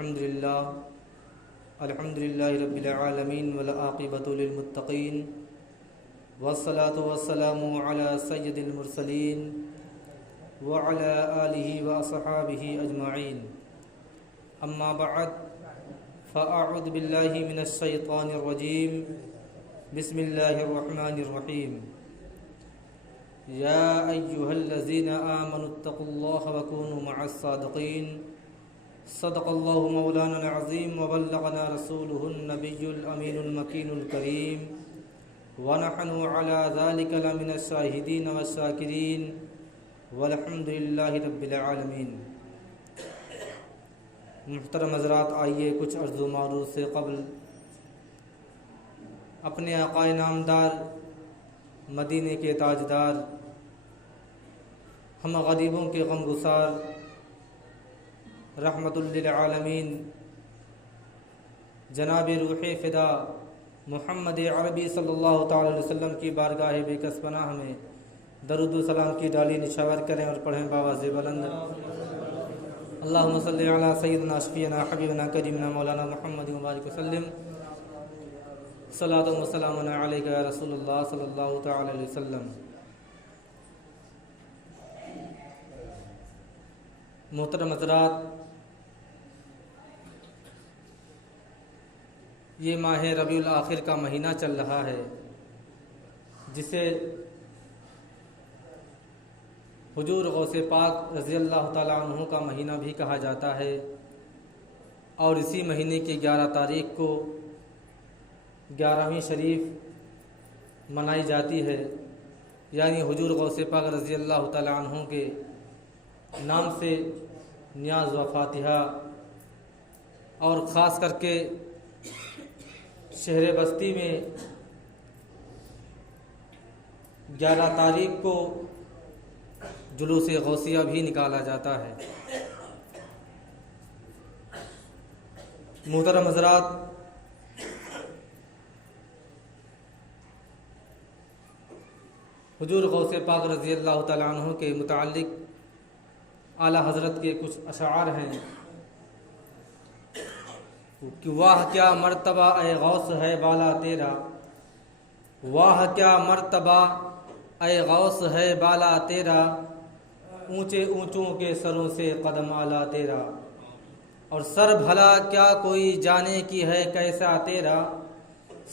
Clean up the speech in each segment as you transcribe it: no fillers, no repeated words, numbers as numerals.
الحمد لله رب العالمين والعاقبة للمتقين والصلاة والسلام على سيد المرسلين وعلى آله وأصحابه أجمعين أما بعد فأعوذ بالله من الشيطان الرجيم بسم الله الرحمن الرحيم يا أيها الذين آمنوا اتقوا الله وكونوا مع الصادقين صدق الله مولانا العظيم وبلغنا رسوله النبي الأمين المكين الكريم ونحن على ذلك لمن الشاهدين والشاكرين والحمد لله رب العالمين۔ محترم حضرات، آئیے کچھ عرض و معروض سے قبل اپنے آقا نامدار مدینے کے تاجدار، ہم غریبوں کے غم گسار، رحمت للعالمین جناب روح فدا محمد عربی صلی اللہ تعالی علیہ وسلم کی بارگاہ بے کس پناہ میں درود و سلام کی ڈالی نشاور کریں اور پڑھیں باواز بلند۔ اللہم صلی علی سیدنا شفیعنا حبیبنا کریمنا مولانا محمد مبارک وسلم، صلاۃ و سلام علیک یا رسول اللہ صلی اللہ تعالی علیہ وسلم۔ محترم حضرات، یہ ماہ ربیع الاخر کا مہینہ چل رہا ہے، جسے حضور غوث پاک رضی اللہ تعالیٰ عنہ کا مہینہ بھی کہا جاتا ہے، اور اسی مہینے کی 11 تاریخ کو 11ویں شریف منائی جاتی ہے، یعنی حضور غوث پاک رضی اللہ تعالیٰ عنہ کے نام سے نیاز و فاتحہ، اور خاص کر کے شہر بستی میں 11 تاریخ کو جلوس غوثیہ بھی نکالا جاتا ہے۔ محترم حضرات، حضور غوث پاک رضی اللہ تعالیٰ عنہ کے متعلق اعلیٰ حضرت کے کچھ اشعار ہیں کہ واہ کیا مرتبہ اے غوث ہے بالا تیرا، واہ کیا مرتبہ اے غوث ہے بالا تیرا، اونچے اونچوں کے سروں سے قدم اعلیٰ تیرا، اور سر بھلا کیا کوئی جانے کی ہے کیسا تیرا،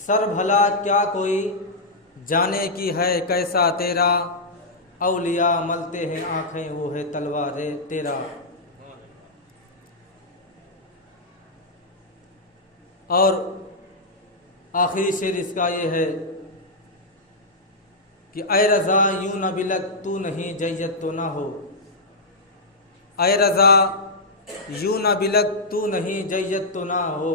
سر بھلا کیا کوئی جانے کی ہے کیسا تیرا، اولیاء ملتے ہیں آنکھیں وہ ہے تلوار تیرا۔ اور آخری شعر اس کا یہ ہے کہ اے رضا یوں نہ بلک تو نہیں جیت تو نہ ہو، اے رضا یوں نہ بلک تو نہیں جیت تو نہ ہو،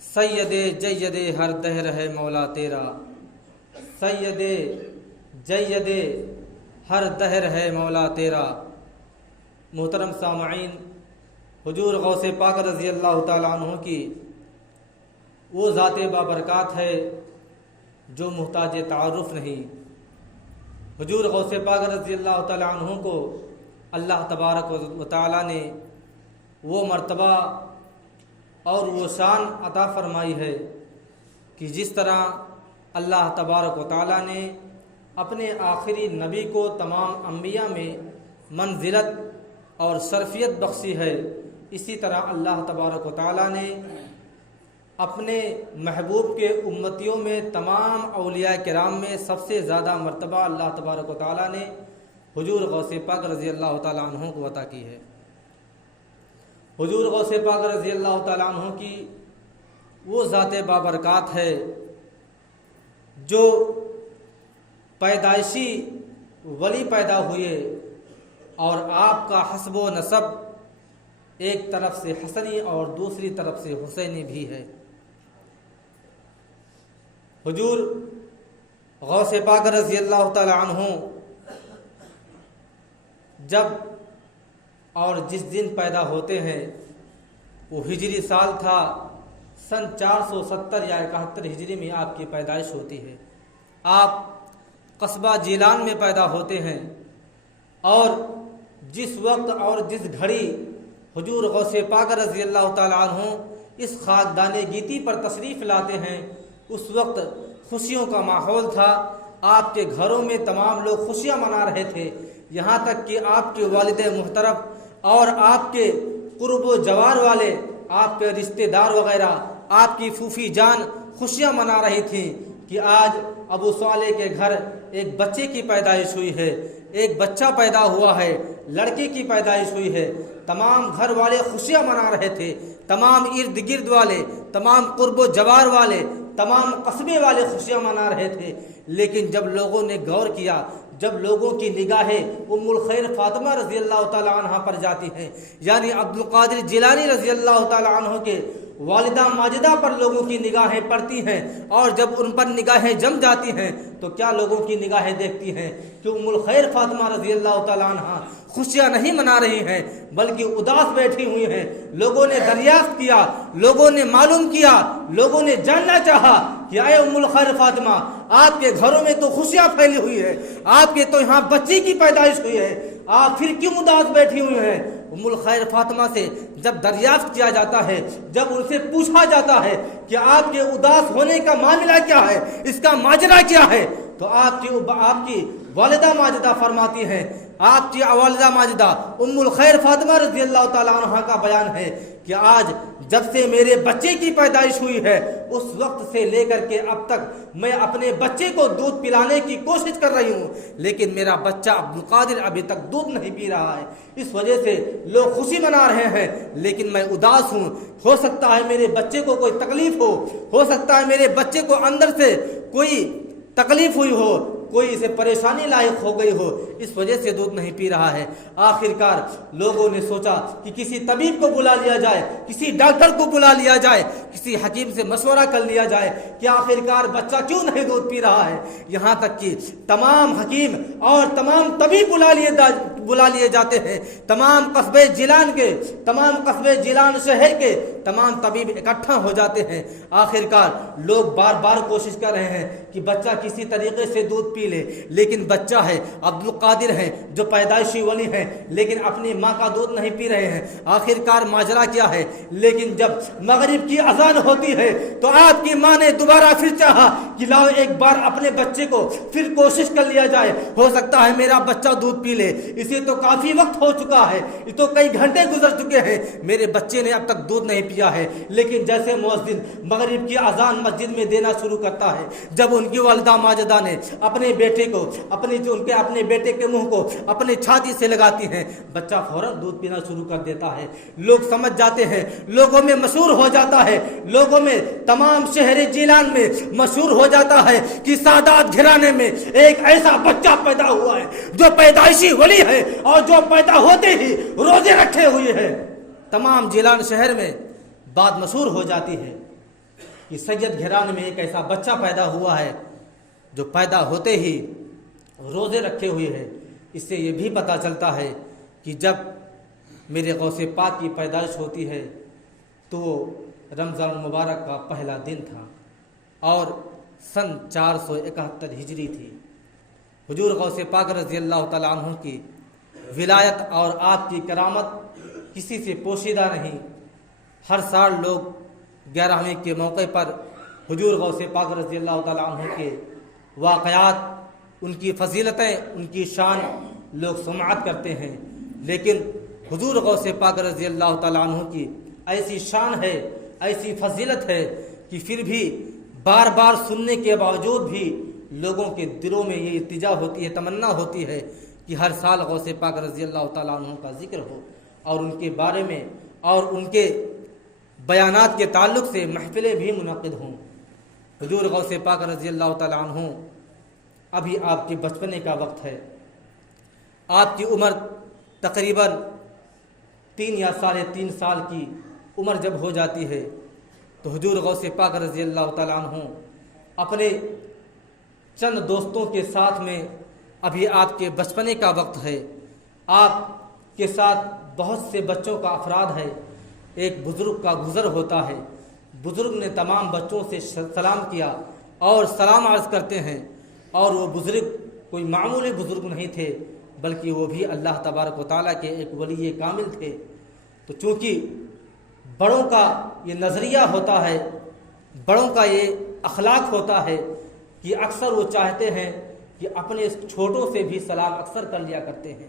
سید جید ہر دہر ہے مولا تیرا، سید جید ہر دہر ہے مولا تیرا۔ محترم سامعین، حضور غوث پاک رضی اللہ تعالیٰ عنہ کی وہ ذات بابرکات ہے جو محتاج تعارف نہیں۔ حضور غوث پاک رضی اللہ تعالیٰ عنہ کو اللہ تبارک و تعالیٰ نے وہ مرتبہ اور وہ شان عطا فرمائی ہے کہ جس طرح اللہ تبارک و تعالیٰ نے اپنے آخری نبی کو تمام انبیاء میں منزلت اور شرفیت بخشی ہے، اسی طرح اللہ تبارک و تعالیٰ نے اپنے محبوب کے امتیوں میں تمام اولیاء کرام میں سب سے زیادہ مرتبہ اللہ تبارک و تعالیٰ نے حضور غوث پاک رضی اللہ تعالیٰ عنہ کو عطا کی ہے۔ حضور غوث پاک رضی اللہ تعالیٰ عنہ کی وہ ذات بابرکات ہے جو پیدائشی ولی پیدا ہوئے، اور آپ کا حسب و نسب ایک طرف سے حسنی اور دوسری طرف سے حسینی بھی ہے۔ حضور غوث پاک رضی اللہ تعالی عنہ جب اور جس دن پیدا ہوتے ہیں وہ ہجری سال تھا، سن 470 یا 71 ہجری میں آپ کی پیدائش ہوتی ہے۔ آپ قصبہ جیلان میں پیدا ہوتے ہیں، اور جس وقت اور جس گھڑی حضور غوث پاک رضی اللہ تعالیٰ عنہ اس خاکدان گیتی پر تشریف لاتے ہیں، اس وقت خوشیوں کا ماحول تھا، آپ کے گھروں میں تمام لوگ خوشیاں منا رہے تھے، یہاں تک کہ آپ کے والد محترم اور آپ کے قرب و جوار والے، آپ کے رشتہ دار وغیرہ، آپ کی پھوپھی جان خوشیاں منا رہی تھیں کہ آج ابو صالح کے گھر ایک بچے کی پیدائش ہوئی ہے، ایک بچہ پیدا ہوا ہے، لڑکی کی پیدائش ہوئی ہے۔ تمام گھر والے خوشیاں منا رہے تھے، تمام ارد گرد والے، تمام قرب و جوار والے، تمام قصبے والے خوشیاں منا رہے تھے۔ لیکن جب لوگوں نے غور کیا، جب لوگوں کی نگاہیں ام الخیر فاطمہ رضی اللہ تعالی عنہ پر جاتی ہیں، یعنی عبد القادر جیلانی رضی اللہ تعالی عنہ کے والدہ ماجدہ پر لوگوں کی نگاہیں پڑتی ہیں، اور جب ان پر نگاہیں جم جاتی ہیں تو کیا لوگوں کی نگاہیں دیکھتی ہیں کہ ام الخیر فاطمہ رضی اللہ تعالی عنہ خوشیاں نہیں منا رہی ہیں بلکہ اداس بیٹھی ہوئی ہیں۔ لوگوں نے دریافت کیا، لوگوں نے معلوم کیا، لوگوں نے جاننا چاہا کہ اے ام الخیر فاطمہ، آپ کے گھروں میں تو خوشیاں پھیلی ہوئی ہے، آپ کے تو یہاں بچی کی پیدائش ہوئی ہے، آپ پھر کیوں اداس بیٹھی ہوئی ہیں؟ ام الخیر فاطمہ سے جب دریافت کیا جاتا ہے، جب ان سے پوچھا جاتا ہے کہ آپ کے اداس ہونے کا معاملہ کیا ہے، اس کا ماجرا کیا ہے، تو آپ کی والدہ ماجدہ فرماتی ہیں، آپ کی والدہ ماجدہ ام الخیر فاطمہ رضی اللہ تعالیٰ عنہ کا بیان ہے کہ آج جب سے میرے بچے کی پیدائش ہوئی ہے، اس وقت سے لے کر کے اب تک میں اپنے بچے کو دودھ پلانے کی کوشش کر رہی ہوں، لیکن میرا بچہ عبد القادر ابھی تک دودھ نہیں پی رہا ہے۔ اس وجہ سے لوگ خوشی منا رہے ہیں لیکن میں اداس ہوں، ہو سکتا ہے میرے بچے کو کوئی تکلیف ہو سکتا ہے میرے بچے کو اندر سے کوئی تکلیف ہوئی ہو، کوئی اسے پریشانی لاحق ہو گئی ہو، اس وجہ سے دودھ نہیں پی رہا ہے۔ آخر کار لوگوں نے سوچا کہ کسی طبیب کو بلا لیا جائے، کسی ڈاکٹر کو بلا لیا جائے، کسی حکیم سے مشورہ کر لیا جائے کہ آخر کار بچہ کیوں نہیں دودھ پی رہا ہے۔ یہاں تک کہ تمام حکیم اور تمام طبیب بلا لیے جاتے ہیں، تمام قصبے جیلان شہر کے تمام طبیب اکٹھا ہو جاتے ہیں۔ آخر کار لوگ بار بار کوشش کر رہے ہیں کہ بچہ کسی طریقے سے دودھ پی لے، لیکن بچہ ہے، عبد القادر ہے جو پیدائشی ولی ہیں، لیکن اپنی ماں کا دودھ نہیں پی رہے ہیں۔ آخر کار ماجرا کیا ہے؟ لیکن جب مغرب کی اذان ہوتی ہے تو آپ کی ماں نے دوبارہ پھر چاہا کہ لاؤ ایک بار اپنے بچے کو پھر کوشش کر لیا جائے، ہو سکتا ہے میرا بچہ دودھ پی لے، اسے تو کافی وقت ہو چکا ہے، یہ تو کئی گھنٹے گزر چکے ہیں، میرے بچے نے اب تک دودھ نہیں پیا ہے۔ لیکن جیسے مؤذن مغرب کی اذان مسجد میں دینا شروع کرتا ہے، جب ان کی والدہ ماجدہ نے اپنے بیٹے کو اپنے بیٹے کے منہ کو اپنے چھاتی سے لگاتی ہیں، بچہ فوراً دودھ پینا شروع کر دیتا ہے۔ لوگ سمجھ جاتے ہیں، لوگوں میں مشہور ہو جاتا ہے، لوگوں میں تمام شہر جیلان میں مشہور ہو جاتا ہے کہ سادات گھرانے میں ایک ایسا بچہ پیدا ہوا ہے جو پیدائشی ولی ہے اور جو پیدا ہوتے ہی روزے رکھے ہوئے ہیں۔ تمام جیلان شہر میں بات مشہور ہو جاتی ہے کہ سید گھرانے میں ایک ایسا بچہ پیدا ہوا ہے جو پیدا ہوتے ہی روزے رکھے ہوئے ہیں۔ اس سے یہ بھی پتہ چلتا ہے کہ جب میرے غوث پاک کی پیدائش ہوتی ہے تو وہ رمضان المبارک کا پہلا دن تھا اور سن 471 ہجری تھی۔ حضور غوث پاک رضی اللہ تعالیٰ عنہ کی ولایت اور آپ کی کرامت کسی سے پوشیدہ نہیں۔ ہر سال لوگ 11ویں کے موقع پر حضور غوث پاک رضی اللہ تعالیٰ عنہ کے واقعات، ان کی فضیلتیں، ان کی شان لوگ سماعت کرتے ہیں، لیکن حضور غوث پاک رضی اللہ تعالیٰ عنہ کی ایسی شان ہے، ایسی فضیلت ہے کہ پھر بھی بار بار سننے کے باوجود بھی لوگوں کے دلوں میں یہ التجا ہوتی ہے، تمنا ہوتی ہے کہ ہر سال غوث پاک رضی اللہ تعالیٰ عنہ کا ذکر ہو اور ان کے بارے میں اور ان کے بیانات کے تعلق سے محفلیں بھی منعقد ہوں۔ حضور غوث پاک رضی اللہ تعالیٰ عنہ، ابھی آپ کے بچپنے کا وقت ہے، آپ کی عمر تقریباً 3 یا 3.5 سال کی عمر جب ہو جاتی ہے تو حضور غوث پاک رضی اللہ تعالیٰ عنہ اپنے چند دوستوں کے ساتھ میں، ابھی آپ کے بچپنے کا وقت ہے، آپ کے ساتھ بہت سے بچوں کا افراد ہے، ایک بزرگ کا گزر ہوتا ہے۔ بزرگ نے تمام بچوں سے سلام کیا اور سلام عرض کرتے ہیں، اور وہ بزرگ کوئی معمولی بزرگ نہیں تھے بلکہ وہ بھی اللہ تبارک و تعالیٰ کے ایک ولی کامل تھے۔ تو چونکہ بڑوں کا یہ نظریہ ہوتا ہے، بڑوں کا یہ اخلاق ہوتا ہے کہ اکثر وہ چاہتے ہیں کہ اپنے چھوٹوں سے بھی سلام اکثر کر لیا کرتے ہیں،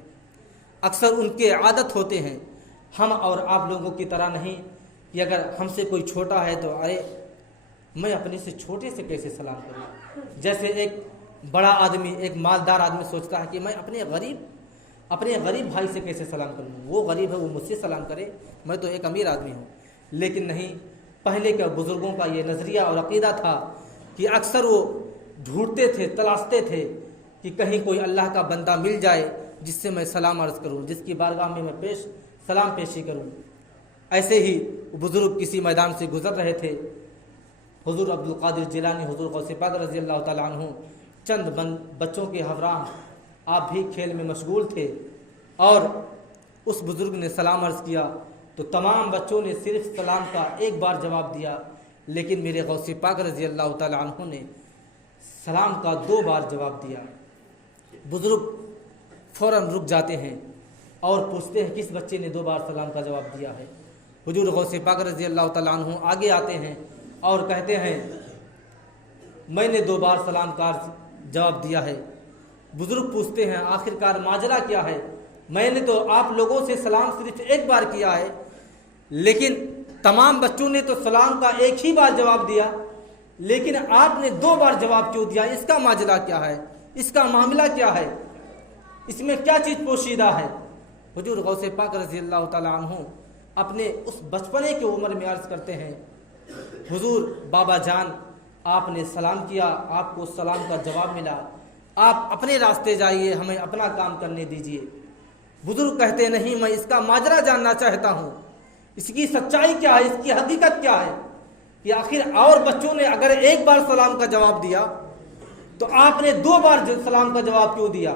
اکثر ان کے عادت ہوتے ہیں۔ ہم اور آپ لوگوں کی طرح نہیں کہ اگر ہم سے کوئی چھوٹا ہے تو ارے میں اپنے سے چھوٹے سے کیسے سلام کروں، جیسے ایک بڑا آدمی، ایک مالدار آدمی سوچتا ہے کہ میں اپنے غریب بھائی سے کیسے سلام کروں، وہ غریب ہے وہ مجھ سے سلام کرے، میں تو ایک امیر آدمی ہوں۔ لیکن نہیں، پہلے کے بزرگوں کا یہ نظریہ اور عقیدہ تھا کہ اکثر وہ ڈھونڈتے تھے، تلاشتے تھے کہ کہیں کوئی اللہ کا بندہ مل جائے جس سے میں سلام عرض کروں، جس کی بارگاہ میں سلام پیشی کروں۔ ایسے ہی بزرگ کسی میدان سے گزر رہے تھے، حضور عبد القادر جیلانی، حضور غوث پاک رضی اللہ تعالیٰ عنہ چند بچوں کے ہمراہ آپ بھی کھیل میں مشغول تھے، اور اس بزرگ نے سلام عرض کیا تو تمام بچوں نے صرف سلام کا ایک بار جواب دیا، لیکن میرے غوث پاک رضی اللہ تعالیٰ عنہ نے سلام کا 2 بار جواب دیا۔ بزرگ فوراً رک جاتے ہیں اور پوچھتے ہیں کس بچے نے 2 بار سلام کا جواب دیا ہے۔ حضور غوث پاک رضی اللہ تعالیٰ عنہ آگے آتے ہیں اور کہتے ہیں میں نے 2 بار سلام کا جواب دیا ہے۔ بزرگ پوچھتے ہیں آخرکار ماجرا کیا ہے؟ میں نے تو آپ لوگوں سے سلام صرف 1 بار کیا ہے، لیکن تمام بچوں نے تو سلام کا 1 ہی بار جواب دیا، لیکن آپ نے 2 بار جواب کیوں دیا؟ اس کا ماجرا کیا ہے؟ اس کا معاملہ کیا ہے؟ اس میں کیا چیز پوشیدہ ہے؟ حضور غوث پاک رضی اللہ تعالیٰ عنہ اپنے اس بچپنے کی عمر میں عرض کرتے ہیں حضور بابا جان آپ نے سلام کیا، آپ کو سلام کا جواب ملا، آپ اپنے راستے جائیے، ہمیں اپنا کام کرنے دیجیے۔ بزرگ کہتے نہیں، میں اس کا ماجرا جاننا چاہتا ہوں، اس کی سچائی کیا ہے، اس کی حقیقت کیا ہے کہ آخر اور بچوں نے اگر 1 بار سلام کا جواب دیا تو آپ نے 2 بار سلام کا جواب کیوں دیا؟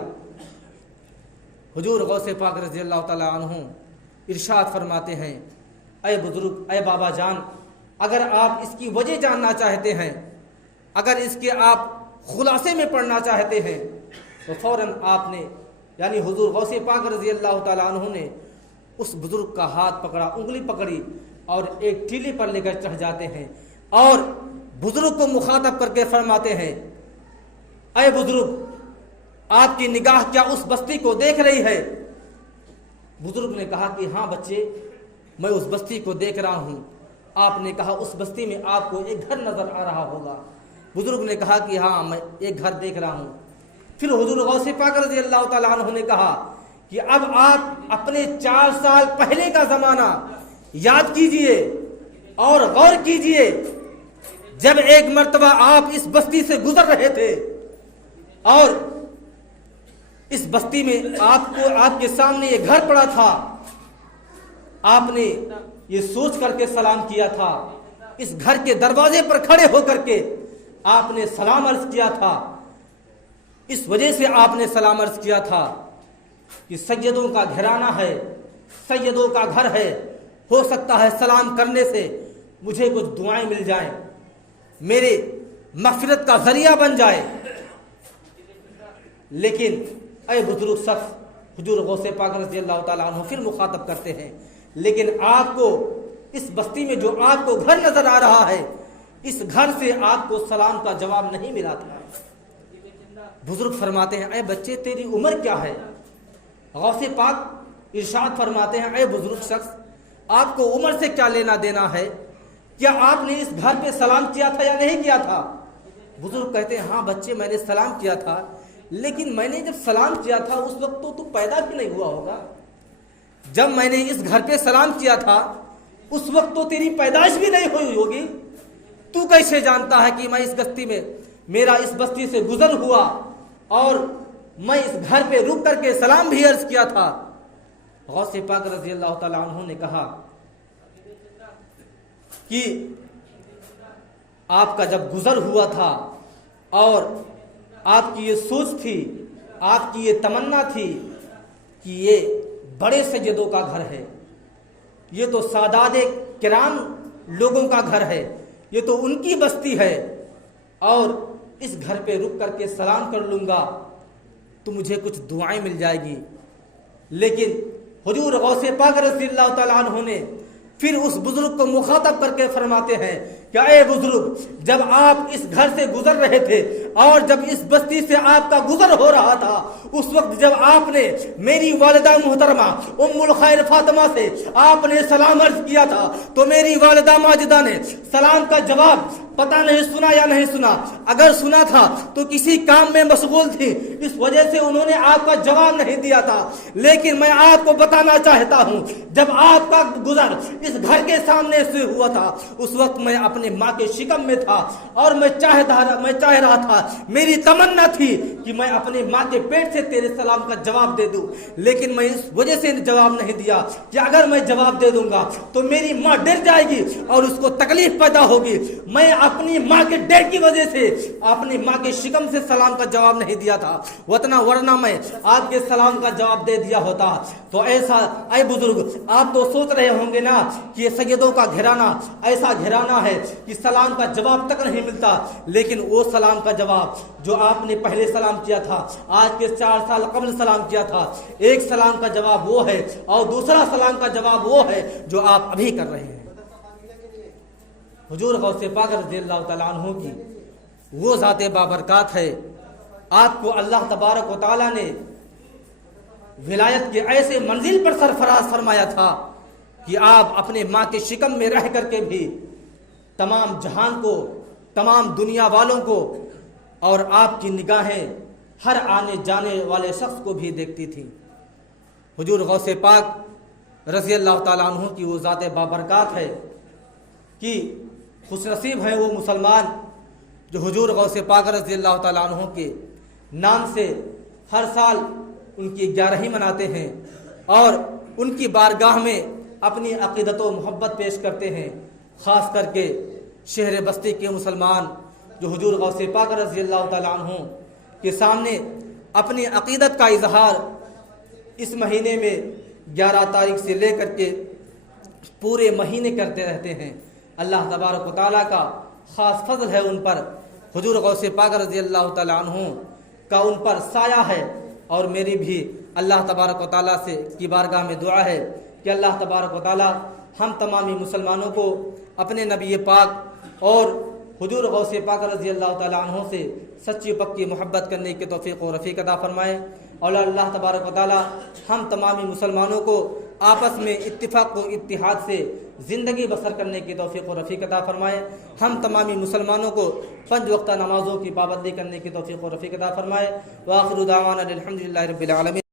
حضور غوث پاک رضی اللہ تعالیٰ عنہ ارشاد فرماتے ہیں اے بزرگ، اے بابا جان، اگر آپ اس کی وجہ جاننا چاہتے ہیں، اگر اس کے آپ خلاصے میں پڑھنا چاہتے ہیں تو فوراً آپ نے یعنی حضور غوث پاک رضی اللہ تعالیٰ عنہ نے اس بزرگ کا ہاتھ پکڑا، انگلی پکڑی اور ایک ٹیلے پر لے کر چڑھ جاتے ہیں اور بزرگ کو مخاطب کر کے فرماتے ہیں اے بزرگ، آپ کی نگاہ کیا اس بستی کو دیکھ رہی ہے؟ بزرگ نے کہا کہ ہاں بچے، میں اس بستی کو دیکھ رہا ہوں۔ آپ نے کہا اس بستی میں آپ کو ایک گھر نظر آ رہا ہوگا۔ بزرگ نے کہا کہ ہاں میں ایک گھر دیکھ رہا ہوں۔ پھر حضور غوث پاک رضی اللہ تعالیٰ عنہ نے کہا کہ اب آپ اپنے 4 سال پہلے کا زمانہ یاد کیجئے اور غور کیجئے، جب ایک مرتبہ آپ اس بستی سے گزر رہے تھے اور اس بستی میں آپ کے سامنے یہ گھر پڑا تھا، آپ نے یہ سوچ کر کے سلام کیا تھا، اس گھر کے دروازے پر کھڑے ہو کر کے آپ نے سلام عرض کیا تھا۔ اس وجہ سے آپ نے سلام عرض کیا تھا کہ سیدوں کا گھرانہ ہے، سیدوں کا گھر ہے، ہو سکتا ہے سلام کرنے سے مجھے کچھ دعائیں مل جائیں، میرے مغفرت کا ذریعہ بن جائے۔ لیکن اے بزرگ شخص، حضور غوث پاک رضی اللہ تعالیٰ عنہ پھر مخاطب کرتے ہیں، لیکن آپ کو اس بستی میں جو آپ کو گھر نظر آ رہا ہے، اس گھر سے آپ کو سلام کا جواب نہیں ملا تھا۔ بزرگ فرماتے ہیں اے بچے، تیری عمر کیا ہے؟ غوث پاک ارشاد فرماتے ہیں اے بزرگ شخص، آپ کو عمر سے کیا لینا دینا ہے؟ کیا آپ نے اس گھر پہ سلام کیا تھا یا نہیں کیا تھا؟ بزرگ کہتے ہیں ہاں بچے، میں نے سلام کیا تھا، لیکن میں نے جب سلام کیا تھا اس وقت تو پیدا بھی نہیں ہوا ہوگا۔ جب میں نے اس گھر پہ سلام کیا تھا اس وقت تو تیری پیدائش بھی نہیں ہوئی ہوگی، تو کیسے جانتا ہے کہ میں اس بستی میں، میرا اس بستی سے گزر ہوا اور میں اس گھر پہ رک کر کے سلام بھی عرض کیا تھا؟ غوث پاک رضی اللہ تعالیٰ عنہ نے کہا کہ آپ کا جب گزر ہوا تھا اور آپ کی یہ سوچ تھی، آپ کی یہ تمنا تھی کہ یہ بڑے سیدوں کا گھر ہے، یہ تو سادات کرام لوگوں کا گھر ہے، یہ تو ان کی بستی ہے، اور اس گھر پہ رک کر کے سلام کر لوں گا تو مجھے کچھ دعائیں مل جائے گی۔ لیکن حضور غوث پاک رضی اللہ تعالیٰ عنہ نے پھر اس بزرگ کو مخاطب کر کے فرماتے ہیں کہ اے بزرگ، جب آپ اس گھر سے گزر رہے تھے اور جب اس بستی سے آپ کا گزر ہو رہا تھا، اس وقت جب آپ نے میری والدہ محترمہ ام الخیر فاطمہ سے آپ نے سلام عرض کیا تھا تو میری والدہ ماجدہ نے سلام کا جواب پتہ نہیں سنا یا نہیں سنا، اگر سنا تھا تو کسی کام میں مشغول تھی، اس وجہ سے انہوں نے آپ کا جواب نہیں دیا تھا۔ لیکن میں آپ کو بتانا چاہتا ہوں، جب آپ کا گزر اس گھر کے سامنے سے ہوا تھا اس وقت میں اپنے ماں کے شکم میں تھا اور میں چاہ رہا تھا، میری تمنا تھی کہ میں اپنے ماں کے پیٹ سے تیرے سلام کا جواب دے دوں، لیکن میں اس وجہ سے جواب نہیں دیا کہ اگر میں جواب دے دوں گا تو میری ماں ڈر جائے گی اور اس کو تکلیف پیدا ہوگی۔ میں اپنی ماں کے ڈر کی وجہ سے اپنی ماں کے شکم سے سلام کا جواب نہیں دیا تھا، ورنہ میں آپ کے سلام کا جواب دے دیا ہوتا۔ تو ایسا اے بزرگ، آپ تو سوچ رہے ہوں گے نا کہ یہ سیدوں کا گھرانہ ایسا گھرانہ ہے کہ سلام کا جواب تک نہیں ملتا، لیکن وہ سلام کا جواب جو آپ نے پہلے سلام کیا تھا، آج کے 4 سال قبل سلام کیا تھا، ایک سلام کا جواب وہ ہے اور دوسرا سلام کا جواب وہ ہے جو آپ ابھی کر رہے ہیں۔ حضور غوث پاک رضی اللہ تعالیٰ عنہ کی وہ ذات بابرکات ہے، آپ کو اللہ تبارک و تعالیٰ نے ولایت کے ایسے منزل پر سرفراز فرمایا تھا کہ آپ اپنے ماں کے شکم میں رہ کر کے بھی تمام جہان کو، تمام دنیا والوں کو، اور آپ کی نگاہیں ہر آنے جانے والے شخص کو بھی دیکھتی تھیں۔ حضور غوث پاک رضی اللہ تعالیٰ عنہ کی وہ ذات بابرکات ہے کہ خوش نصیب ہیں وہ مسلمان جو حضور غوث پاک رضی اللہ تعالیٰ عنہ کے نام سے ہر سال ان کی 11ویں مناتے ہیں اور ان کی بارگاہ میں اپنی عقیدت و محبت پیش کرتے ہیں۔ خاص کر کے شہر بستی کے مسلمان جو حضور غوث پاک رضی اللہ تعالیٰ عنہ کے سامنے اپنی عقیدت کا اظہار اس مہینے میں 11 تاریخ سے لے کر کے پورے مہینے کرتے رہتے ہیں۔ اللہ تبارک و تعالیٰ کا خاص فضل ہے ان پر، حضور غوث پاک رضی اللہ تعالیٰ عنہ کا ان پر سایہ ہے، اور میری بھی اللہ تبارک و تعالیٰ سے کی بارگاہ میں دعا ہے کہ اللہ تبارک و تعالیٰ ہم تمامی مسلمانوں کو اپنے نبی پاک اور حضور غوث پاک رضی اللہ تعالیٰ عنہ سے سچی پکی محبت کرنے کی توفیق و رفیق عطا فرمائے، اور اللہ تبارک و تعالیٰ ہم تمامی مسلمانوں کو آپس میں اتفاق و اتحاد سے زندگی بسر کرنے کی توفیق و رفیق عطا فرمائے، ہم تمامی مسلمانوں کو 5 وقتہ نمازوں کی پابندی کرنے کی توفیق و رفیق عطا فرمائے۔ وآخر دعوانا الحمدللہ رب العالمین۔